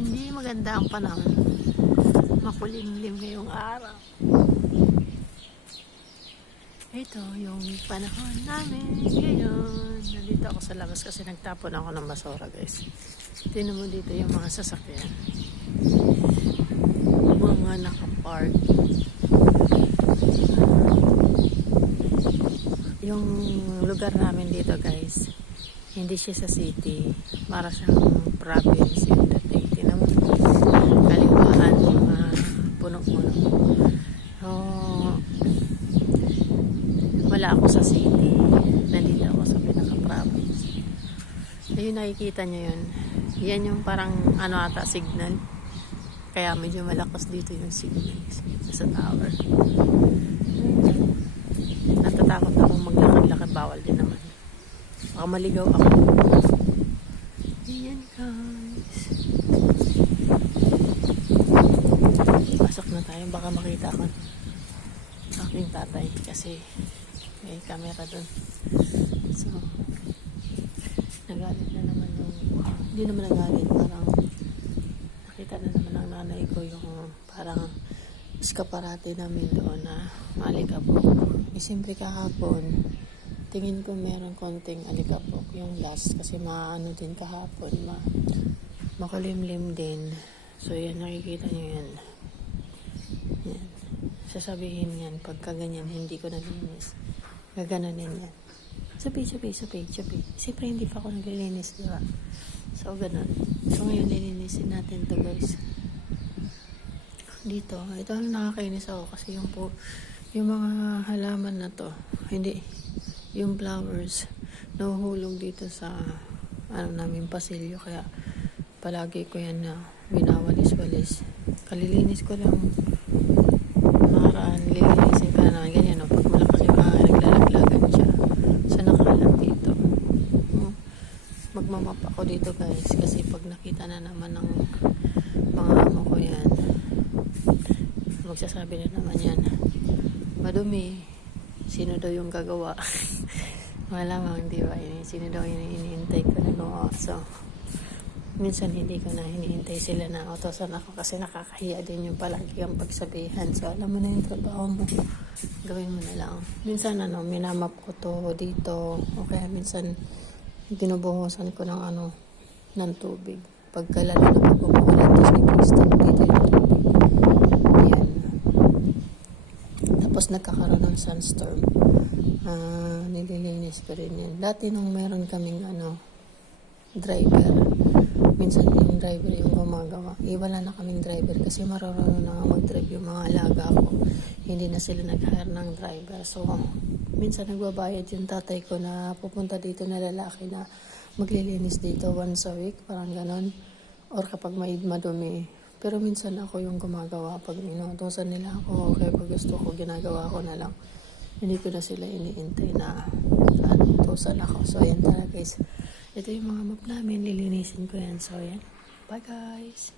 Hindi maganda ang panahon. Makulimlim ngayong araw. Ito yung panahon namin ngayon. Nandito ako sa labas kasi nagtapon ako ng basura, guys. Tingnan mo dito yung mga sasakyan. Mga nakapark. Yung lugar namin dito, guys, hindi siya sa city. Para siyang province yung dating. Tingnan mo. Kaliwaan, mga puno-puno. So, wala ako sa city. Nandito ako sa pinaka-province. Ayun, nakikita nyo yun. Yan yung parang ata signal. Kaya medyo malakas dito yung signal sa tower. Natatakot akong maglakad-lakad. Bawal din naman. Baka maligaw ako. Ayan, guys. Pasok na tayo. Baka makita ko aking tatay kasi may camera dun. So, nagalit na naman yung hindi naman nagalit, parang nakita na naman ng nanay ko yung parang eskaparate namin doon na alikabok. Siyempre kahapon tingin ko meron konting alikabok yung last kasi maano din kahapon, makulimlim din. So yan, nakikita nyo yan. Yan. Sasabihin yan, pagka ganyan hindi ko nalinis, gagananin yan. Sabi. Siyempre hindi pa ako naglilinis, diba? So ganun. So ngayon lilinisin natin to, guys. Dito, ito ang nakakainis ako kasi yung mga halaman na to, hindi, yung flowers, nahuhulog dito sa namin pasilyo, kaya palagi ko yan na binawalis-walis. Kalilinis ko lang nakaraan, lilinisin ka na ganyan, no? Pag malakas yung naglalaglagan siya, so nakalat dito. Magmamap ako dito, guys, kasi pag nakita na naman ng mga amo ko yan, magsasabi na naman yan, madumi, sino daw yung gagawa? Malamang, di ba? Sino daw yung iniintay ko na gawa? So, minsan hindi ko na hinihintay sila na utosan ako kasi nakakahiya din yung palagi ang pagsabihan. So, alam mo na yung trabaho mo, gawin mo na lang. Minsan, minamap ko to dito, o kaya minsan, binubuhusan ko ng ng tubig. Pagkalala na pag-umulan, tapos nag-stop dito yung tubig. Ayan. Tapos nagkakaroon ng sunstorm. Nililinis ko rin yan. Dati nung meron kaming driver, minsan yung driver yung gumagawa. Wala na kaming driver kasi marunong na mag-drive yung mga alaga ko. Hindi na sila nag-hire ng driver. So, minsan nagbabayad yung tatay ko na pupunta dito na lalaki na maglilinis dito once a week, parang ganon. Or kapag may madumi. Pero minsan ako yung gumagawa pag inuutosan nila ako. Kaya pag gusto ko, ginagawa ko na lang. Hindi ko na sila iniintay na utosan ako. So, ayan talaga, guys. Ito yung mga map namin. Lilinisin ko yan. So, ayan. Bye, guys.